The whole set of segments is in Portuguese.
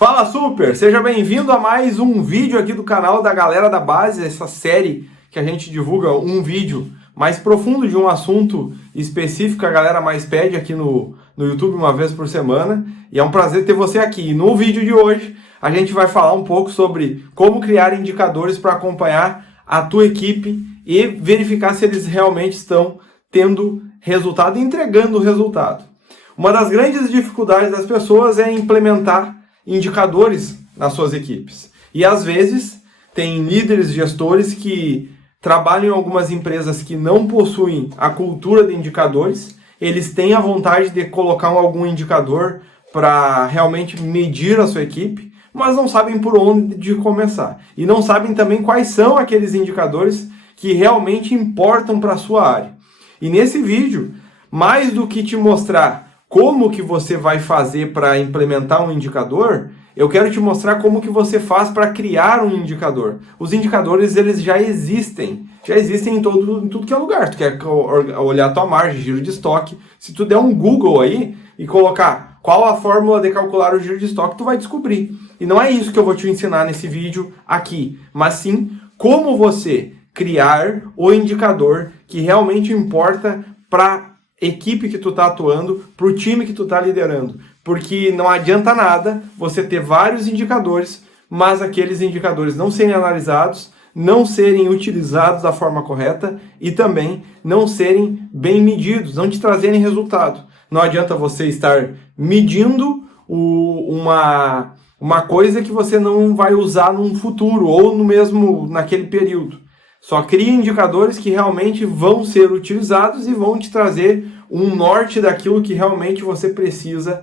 Fala Super! Seja bem-vindo a mais um vídeo aqui do canal da Galera da Base, essa série que a gente divulga um vídeo mais profundo de um assunto específico que a galera mais pede aqui no YouTube uma vez por semana. E é um prazer ter você aqui. E no vídeo de hoje a gente vai falar um pouco sobre como criar indicadores para acompanhar a tua equipe e verificar se eles realmente estão tendo resultado e entregando o resultado. Uma das grandes dificuldades das pessoas é implementar indicadores nas suas equipes. E às vezes tem líderes, gestores que trabalham em algumas empresas que não possuem a cultura de indicadores, eles têm a vontade de colocar algum indicador para realmente medir a sua equipe, mas não sabem por onde começar. E não sabem também quais são aqueles indicadores que realmente importam para a sua área. E nesse vídeo, mais do que te mostrar como que você vai fazer para implementar um indicador, eu quero te mostrar como que você faz para criar um indicador. Os indicadores, eles já existem em tudo que é lugar. Tu quer olhar a tua margem, giro de estoque, se tu der um Google aí e colocar qual a fórmula de calcular o giro de estoque, tu vai descobrir. E não é isso que eu vou te ensinar nesse vídeo aqui, mas sim como você criar o indicador que realmente importa para equipe que tu está atuando, para o time que tu está liderando. Porque não adianta nada você ter vários indicadores, mas aqueles indicadores não serem analisados, não serem utilizados da forma correta e também não serem bem medidos, não te trazerem resultado. Não adianta você estar medindo uma coisa que você não vai usar num futuro ou naquele período. Só cria indicadores que realmente vão ser utilizados e vão te trazer um norte daquilo que realmente você precisa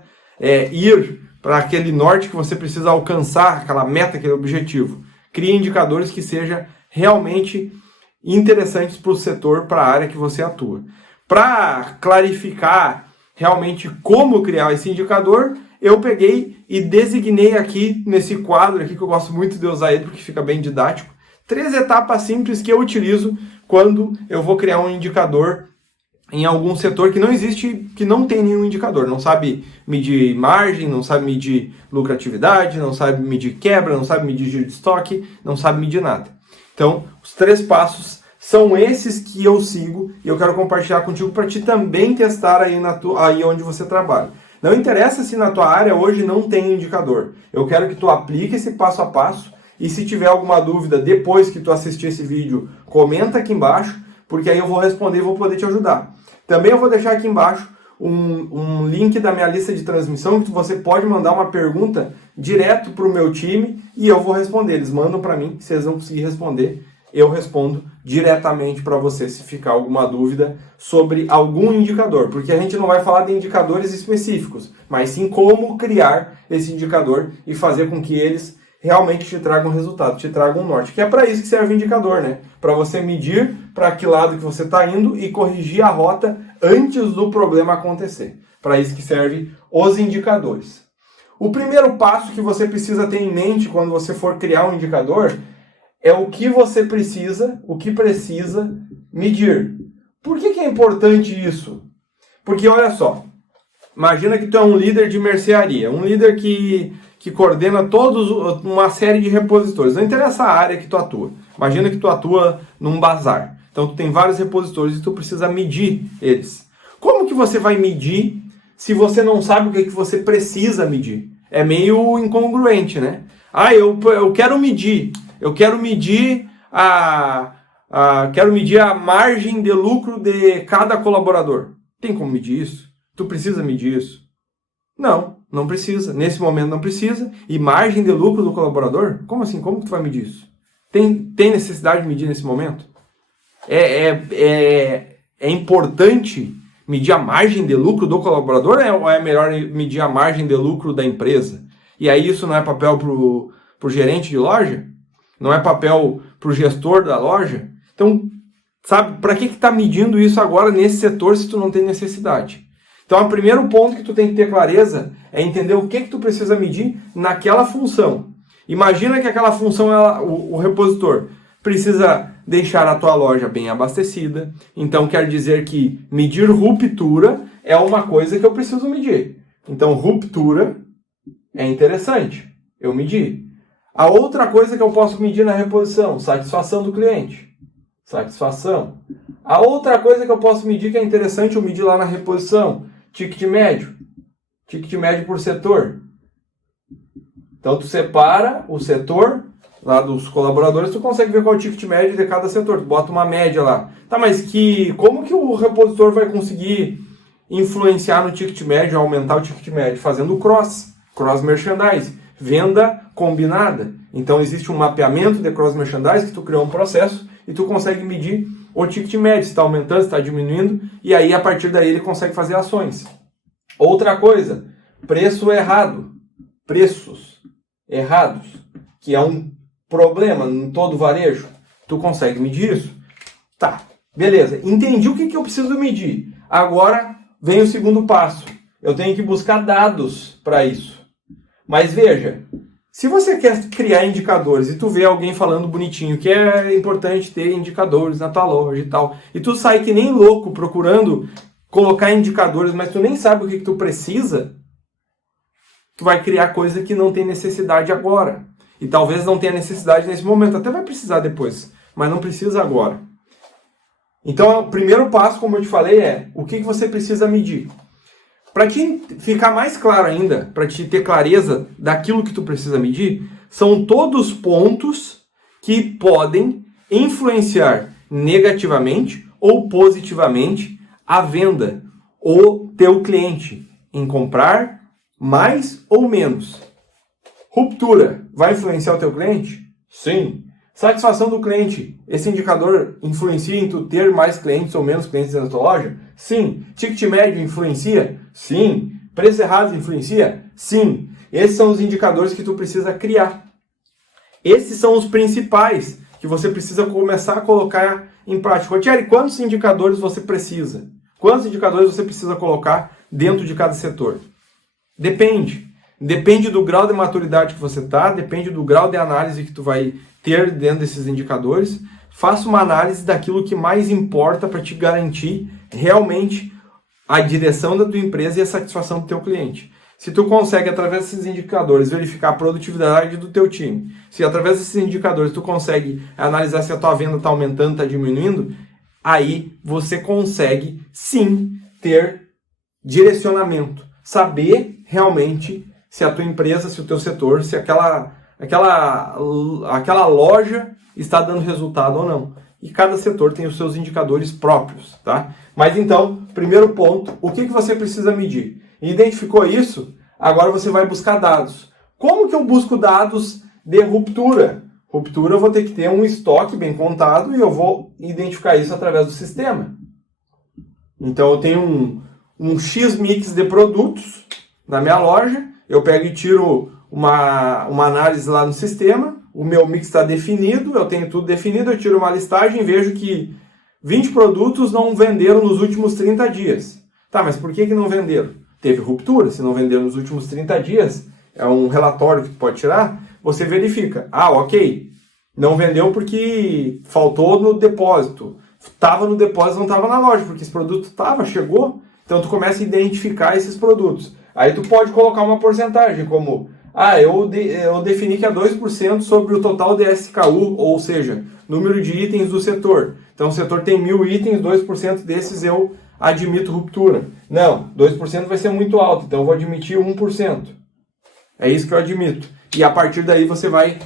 ir para aquele norte que você precisa alcançar, aquela meta, aquele objetivo. Cria indicadores que sejam realmente interessantes para o setor, para a área que você atua. Para clarificar realmente como criar esse indicador, eu peguei e designei aqui nesse quadro aqui, que eu gosto muito de usar ele porque fica bem didático, 3 etapas simples que eu utilizo quando eu vou criar um indicador em algum setor que não existe, que não tem nenhum indicador. Não sabe medir margem, não sabe medir lucratividade, não sabe medir quebra, não sabe medir giro de estoque, não sabe medir nada. Então, os 3 passos são esses que eu sigo e eu quero compartilhar contigo para te também testar aí onde você trabalha. Não interessa se na tua área hoje não tem indicador. Eu quero que tu aplique esse passo a passo. E se tiver alguma dúvida depois que tu assistir esse vídeo, comenta aqui embaixo, porque aí eu vou responder e vou poder te ajudar. Também eu vou deixar aqui embaixo um link da minha lista de transmissão, que você pode mandar uma pergunta direto para o meu time e eu vou responder. Eles mandam para mim, se eles não conseguirem responder, eu respondo diretamente para você se ficar alguma dúvida sobre algum indicador. Porque a gente não vai falar de indicadores específicos, mas sim como criar esse indicador e fazer com que eles realmente te traga um resultado, te traga um norte. Que é para isso que serve o indicador, né? Para você medir para que lado que você está indo e corrigir a rota antes do problema acontecer. Para isso que servem os indicadores. O primeiro passo que você precisa ter em mente quando você for criar um indicador é o que você precisa, medir. Por que é importante isso? Porque olha só, imagina que tu é um líder de mercearia, um líder que coordena uma série de repositores. Não interessa a área que tu atua. Imagina que tu atua num bazar. Então tu tem vários repositores e tu precisa medir eles. Como que você vai medir se você não sabe o que você precisa medir? É meio incongruente, né? Eu quero medir. Eu quero medir a margem de lucro de cada colaborador. Tem como medir isso? Tu precisa medir isso? Não precisa. Nesse momento não precisa. E margem de lucro do colaborador? Como assim? Como que tu vai medir isso? Tem necessidade de medir nesse momento? É importante medir a margem de lucro do colaborador ou é melhor medir a margem de lucro da empresa? E aí isso não é papel pro gerente de loja? Não é papel pro gestor da loja? Então, sabe, para que está medindo isso agora nesse setor se tu não tem necessidade? Então, o primeiro ponto que tu tem que ter clareza é entender o que tu precisa medir naquela função. Imagina que aquela função, o repositor, precisa deixar a tua loja bem abastecida. Então, quer dizer que medir ruptura é uma coisa que eu preciso medir. Então, ruptura é interessante. Eu medi. A outra coisa que eu posso medir na reposição, satisfação do cliente. Satisfação. A outra coisa que eu posso medir que é interessante eu medir lá na reposição, ticket médio. Ticket médio por setor. Então tu separa o setor lá dos colaboradores, tu consegue ver qual é o ticket médio de cada setor. Tu bota uma média lá. Tá, mas como que o repositor vai conseguir influenciar no ticket médio, aumentar o ticket médio? Fazendo o cross merchandise, venda combinada. Então existe um mapeamento de cross merchandise que tu criou um processo e tu consegue medir o ticket médio, se está aumentando, se está diminuindo, e aí a partir daí ele consegue fazer ações. Outra coisa, preço errado, preços errados, que é um problema em todo varejo. Tu consegue medir isso? Tá, beleza. Entendi o que eu preciso medir. Agora vem o segundo passo. Eu tenho que buscar dados para isso. Mas veja, se você quer criar indicadores e tu vê alguém falando bonitinho que é importante ter indicadores na tua loja e tal, e tu sai que nem louco procurando colocar indicadores, mas tu nem sabe o que tu precisa, tu vai criar coisa que não tem necessidade agora. E talvez não tenha necessidade nesse momento, até vai precisar depois, mas não precisa agora. Então, o primeiro passo, como eu te falei, é o que você precisa medir. Para te ficar mais claro ainda, para te ter clareza daquilo que tu precisa medir, são todos pontos que podem influenciar negativamente ou positivamente a venda ou teu cliente em comprar mais ou menos. Ruptura vai influenciar o teu cliente? Sim. Satisfação do cliente. Esse indicador influencia em tu ter mais clientes ou menos clientes na tua loja? Sim. Ticket médio influencia? Sim. Preço errado influencia? Sim. Esses são os indicadores que tu precisa criar. Esses são os principais que você precisa começar a colocar em prática. Thierry, quantos indicadores você precisa? Quantos indicadores você precisa colocar dentro de cada setor? Depende. Depende do grau de maturidade que você está, depende do grau de análise que tu vai ter dentro desses indicadores. Faça uma análise daquilo que mais importa para te garantir realmente a direção da tua empresa e a satisfação do teu cliente. Se tu consegue, através desses indicadores, verificar a produtividade do teu time, se através desses indicadores tu consegue analisar se a tua venda está aumentando, está diminuindo, aí você consegue sim ter direcionamento, saber realmente se a tua empresa, se o teu setor, se aquela loja está dando resultado ou não. E cada setor tem os seus indicadores próprios, tá? Mas então, primeiro ponto, o que você precisa medir? Identificou isso? Agora você vai buscar dados. Como que eu busco dados de ruptura? Ruptura eu vou ter que ter um estoque bem contado e eu vou identificar isso através do sistema. Então eu tenho um X mix de produtos na minha loja, eu pego e tiro uma análise lá no sistema, o meu mix está definido, eu tenho tudo definido, eu tiro uma listagem e vejo que 20 produtos não venderam nos últimos 30 dias. Tá, mas por que não venderam? Teve ruptura, se não venderam nos últimos 30 dias, é um relatório que tu pode tirar, você verifica. Ah, ok, não vendeu porque faltou no depósito. Estava no depósito, não estava na loja, porque esse produto chegou, então tu começa a identificar esses produtos. Aí tu pode colocar uma porcentagem, como, eu defini que é 2% sobre o total de SKU, ou seja, número de itens do setor. Então o setor tem 1.000 itens, 2% desses eu admito ruptura. Não, 2% vai ser muito alto, então eu vou admitir 1%. É isso que eu admito. E a partir daí você vai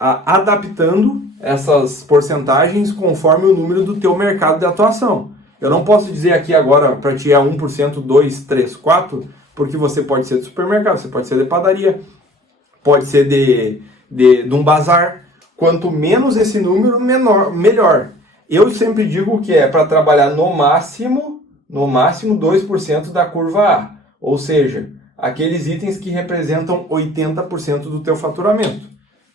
adaptando essas porcentagens conforme o número do teu mercado de atuação. Eu não posso dizer aqui agora para ti é 1%, 2%, 3%, 4%, porque você pode ser de supermercado, você pode ser de padaria, pode ser de um bazar. Quanto menos esse número, melhor. Eu sempre digo que é para trabalhar no máximo 2% da curva A. Ou seja, aqueles itens que representam 80% do teu faturamento.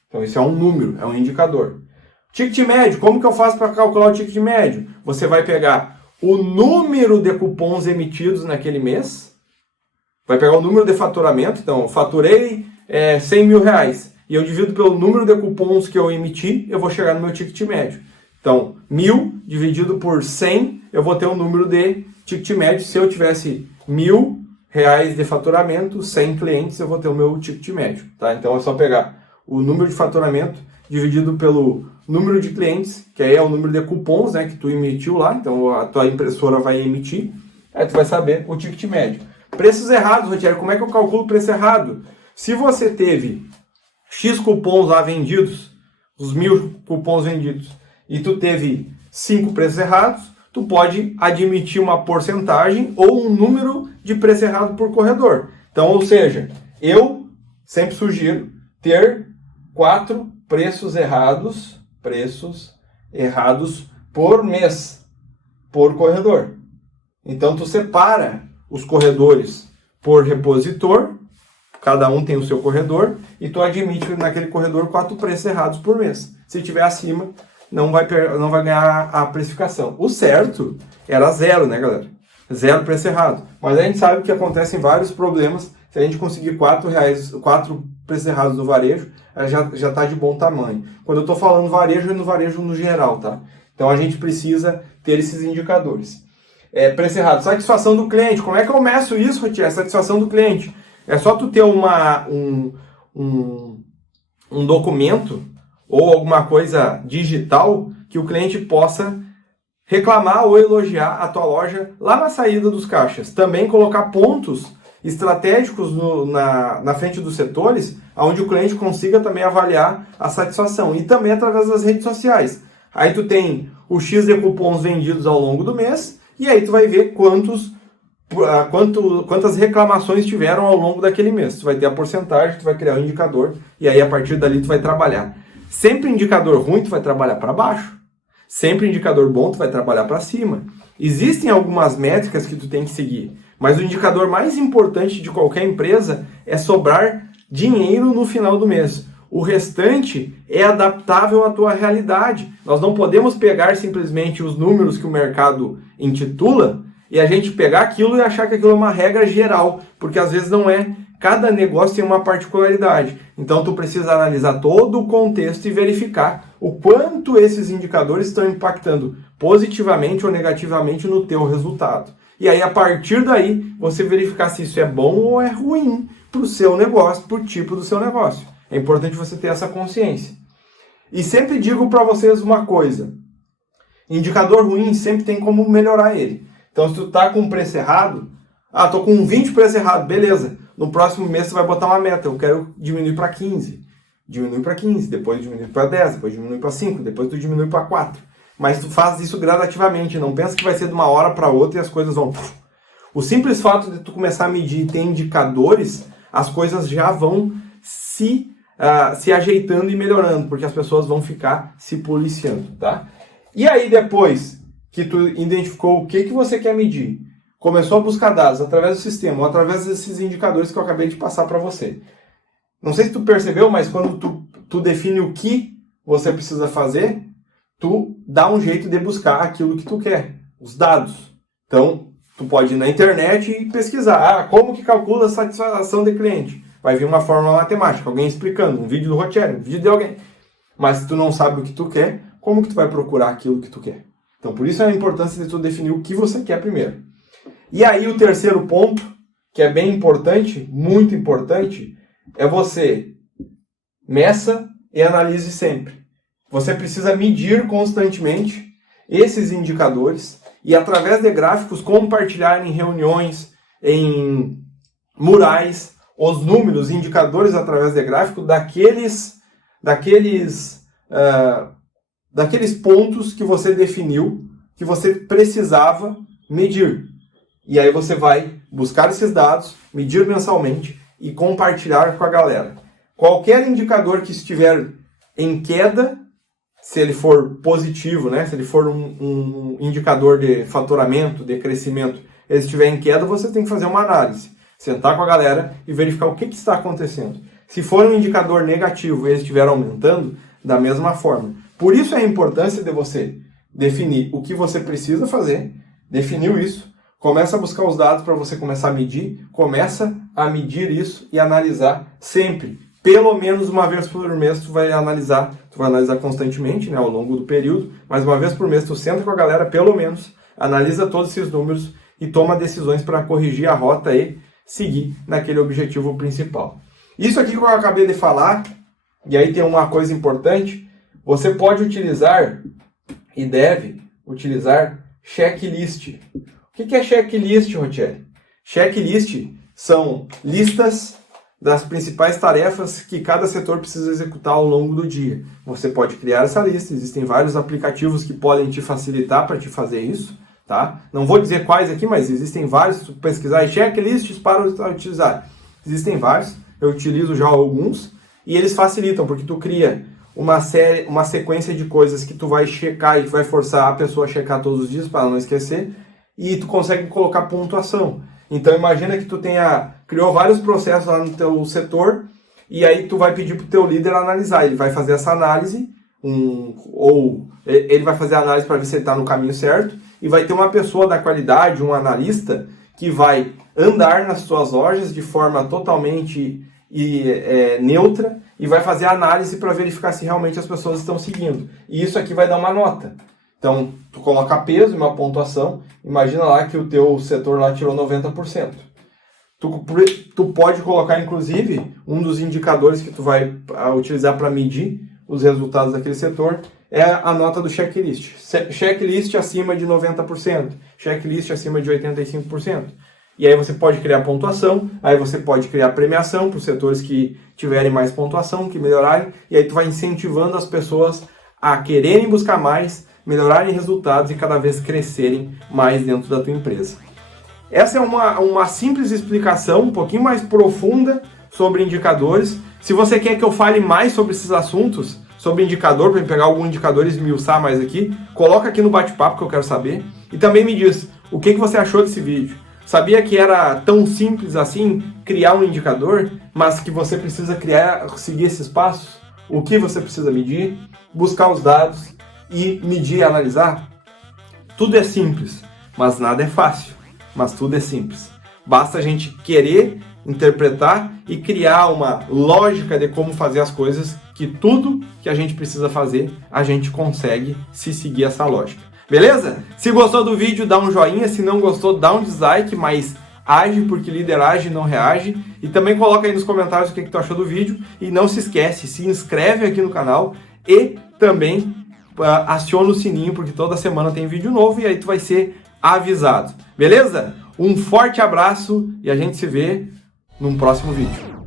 Então isso é um número, é um indicador. Ticket médio, como que eu faço para calcular o ticket médio? Você vai pegar o número de cupons emitidos naquele mês, vai pegar o número de faturamento, então eu faturei 100 mil reais, e eu divido pelo número de cupons que eu emiti, eu vou chegar no meu ticket médio. Então, 1.000 dividido por 100, eu vou ter um número de ticket médio. Se eu tivesse 1.000 reais de faturamento, 100 clientes, eu vou ter o meu ticket médio, tá? Então é só pegar o número de faturamento dividido pelo número de clientes, que aí é o número de cupons, né, que tu emitiu lá, então a tua impressora vai emitir, aí tu vai saber o ticket médio. Preços errados, Rogério, como é que eu calculo o preço errado? Se você teve X cupons lá vendidos, os 1000 cupons vendidos, e tu teve 5 preços errados, tu pode admitir uma porcentagem ou um número de preço errado por corredor. Então, ou seja, eu sempre sugiro ter 4 preços errados por mês, por corredor. Então, tu separa os corredores por repositor, cada um tem o seu corredor, e tu admite naquele corredor 4 preços errados por mês. Se tiver acima, não vai ganhar a precificação. O certo era 0, né, galera? 0 preço errado. Mas a gente sabe que acontecem vários problemas. Se a gente conseguir 4 preços errados no varejo, já está de bom tamanho. Quando eu estou falando varejo, é no varejo no geral, tá? Então a gente precisa ter esses indicadores. Preço errado. Satisfação do cliente. Como é que eu meço isso, Rotier? Satisfação do cliente. É só tu ter um documento ou alguma coisa digital que o cliente possa reclamar ou elogiar a tua loja lá na saída dos caixas. Também colocar pontos estratégicos na frente dos setores, onde o cliente consiga também avaliar a satisfação. E também através das redes sociais. Aí tu tem o X de cupons vendidos ao longo do mês, e aí tu vai ver quantas reclamações tiveram ao longo daquele mês. Tu vai ter a porcentagem, tu vai criar um indicador, e aí a partir dali tu vai trabalhar. Sempre indicador ruim, tu vai trabalhar para baixo. Sempre indicador bom, tu vai trabalhar para cima. Existem algumas métricas que tu tem que seguir, mas o indicador mais importante de qualquer empresa é sobrar dinheiro no final do mês. O restante é adaptável à tua realidade. Nós não podemos pegar simplesmente os números que o mercado intitula e a gente pegar aquilo e achar que aquilo é uma regra geral, porque às vezes não é. Cada negócio tem uma particularidade. Então, tu precisa analisar todo o contexto e verificar o quanto esses indicadores estão impactando positivamente ou negativamente no teu resultado. E aí, a partir daí, você verificar se isso é bom ou é ruim para o seu negócio, para o tipo do seu negócio. É importante você ter essa consciência. E sempre digo para vocês uma coisa. Indicador ruim sempre tem como melhorar ele. Então, se tu está com um preço errado, tô com 20 preço errado, beleza. No próximo mês você vai botar uma meta, eu quero diminuir para 15. Diminui para 15, depois diminui para 10, depois diminui para 5, depois tu diminui para 4. Mas tu faz isso gradativamente, não pensa que vai ser de uma hora para outra e as coisas vão... O simples fato de tu começar a medir e ter indicadores, as coisas já vão se ajeitando e melhorando, porque as pessoas vão ficar se policiando, tá? E aí depois que tu identificou o que você quer medir, começou a buscar dados através do sistema ou através desses indicadores que eu acabei de passar para você. Não sei se tu percebeu, mas quando tu define o que você precisa fazer, tu dá um jeito de buscar aquilo que tu quer, os dados. Então, tu pode ir na internet e pesquisar. Como que calcula a satisfação de cliente? Vai vir uma fórmula matemática, alguém explicando, um vídeo do Rogério, um vídeo de alguém. Mas se tu não sabe o que tu quer, como que tu vai procurar aquilo que tu quer? Então, por isso é a importância de tu definir o que você quer primeiro. E aí o terceiro ponto, que é bem importante, muito importante, é você meça e analise sempre. Você precisa medir constantemente esses indicadores e através de gráficos compartilhar em reuniões, em murais, os números, indicadores através de gráfico daqueles pontos que você definiu, que você precisava medir. E aí você vai buscar esses dados, medir mensalmente e compartilhar com a galera. Qualquer indicador que estiver em queda, se ele for positivo, né? Se ele for um indicador de faturamento, de crescimento, ele estiver em queda, você tem que fazer uma análise. Sentar com a galera e verificar o que está acontecendo. Se for um indicador negativo e ele estiver aumentando, da mesma forma. Por isso é a importância de você definir o que você precisa fazer, definiu isso, começa a buscar os dados para você começar a medir, começa a medir isso e analisar sempre. Pelo menos uma vez por mês tu vai analisar constantemente, né, ao longo do período, mas uma vez por mês tu senta com a galera, pelo menos, analisa todos esses números e toma decisões para corrigir a rota aí, seguir naquele objetivo principal. Isso aqui que eu acabei de falar, e aí tem uma coisa importante, você pode utilizar e deve utilizar checklist. O que é checklist, Rotieri? Checklist são listas das principais tarefas que cada setor precisa executar ao longo do dia. Você pode criar essa lista, existem vários aplicativos que podem te facilitar para te fazer isso, tá? Não vou dizer quais aqui, mas existem vários, se tu pesquisar checklists para utilizar. Existem vários, eu utilizo já alguns, e eles facilitam, porque tu cria uma sequência de coisas que tu vai checar e que vai forçar a pessoa a checar todos os dias para ela não esquecer, e tu consegue colocar pontuação. Então imagina que tu criou vários processos lá no teu setor, e aí tu vai pedir pro teu líder analisar. Ele vai fazer essa análise, ou ele vai fazer a análise para ver se ele está no caminho certo, e vai ter uma pessoa da qualidade, um analista, que vai andar nas suas lojas de forma totalmente neutra, e vai fazer a análise para verificar se realmente as pessoas estão seguindo. E isso aqui vai dar uma nota. Então, tu coloca peso e uma pontuação, imagina lá que o teu setor lá tirou 90%. Tu pode colocar, inclusive, um dos indicadores que tu vai utilizar para medir os resultados daquele setor é a nota do checklist. Checklist acima de 90%, checklist acima de 85%. E aí você pode criar pontuação, aí você pode criar premiação para os setores que tiverem mais pontuação, que melhorarem, e aí tu vai incentivando as pessoas a quererem buscar mais, melhorarem resultados e cada vez crescerem mais dentro da tua empresa. Essa é uma simples explicação, um pouquinho mais profunda sobre indicadores. Se você quer que eu fale mais sobre esses assuntos, sobre indicador, para pegar algum indicador e esmiuçar mais aqui, coloca aqui no bate-papo que eu quero saber. E também me diz, o que você achou desse vídeo? Sabia que era tão simples assim criar um indicador, mas que você precisa seguir esses passos? O que você precisa medir? Buscar os dados e medir e analisar? Tudo é simples, mas nada é fácil. Mas tudo é simples. Basta a gente querer interpretar e criar uma lógica de como fazer as coisas, que tudo que a gente precisa fazer, a gente consegue se seguir essa lógica. Beleza? Se gostou do vídeo, dá um joinha. Se não gostou, dá um dislike, mas age, porque líder age e não reage. E também coloca aí nos comentários o que tu achou do vídeo. E não se esquece, se inscreve aqui no canal e também aciona o sininho, porque toda semana tem vídeo novo e aí tu vai ser avisado. Beleza? Um forte abraço e a gente se vê num próximo vídeo.